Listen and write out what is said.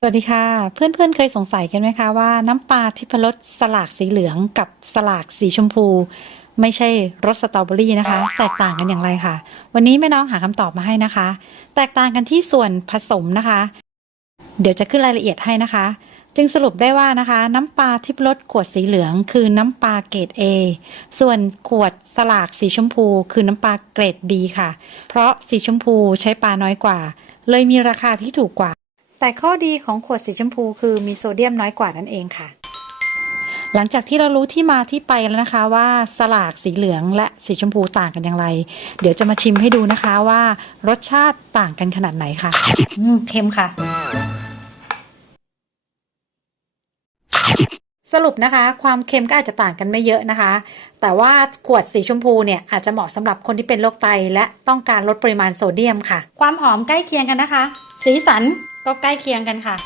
สวัสดีค่ะ เพื่อนๆ เคยสงสัยกันไหมคะว่าน้ำปลาทิพรสสลากสีเหลืองกับสลากสีชมพู ไม่ใช่รสสตรอเบอรี่นะคะ แตกต่างกันอย่างไรค่ะ วันนี้แม่น้องหาคำตอบมาให้นะคะ แตกต่างกันที่ส่วนผสมนะคะ เดี๋ยวจะขึ้นรายละเอียดให้นะคะ จึงสรุปได้ว่านะคะ น้ำปลาทิพรสขวดสีเหลือง คือน้ำปลาเกรด A ส่วนขวดสลากสีชมพู คือน้ำปลาเกรด B ค่ะ เพราะสีชมพูใช้ปลาน้อยกว่า เลยมีราคาที่ถูกกว่า แต่ข้อดีของขวดสีชมพูคือมีโซเดียมน้อยกว่านั่นเองค่ะ หลังจากที่เรารู้ที่มาที่ไปแล้วนะคะ ว่าสลากสีเหลืองและสีชมพูต่างกันอย่างไร เดี๋ยวจะมาชิมให้ดูนะคะว่ารสชาติต่างกันขนาดไหนค่ะ อืมเค็มค่ะ สรุปนะคะ ความเค็มก็อาจจะต่างกันไม่เยอะนะคะ แต่ว่าขวดสีชมพูเนี่ยอาจจะเหมาะสำหรับคนที่เป็นโรคไต และต้องการลดปริมาณโซเดียมค่ะ ความหอมใกล้เคียงกันนะคะ สีสัน ก็ใกล้เคียงกันค่ะ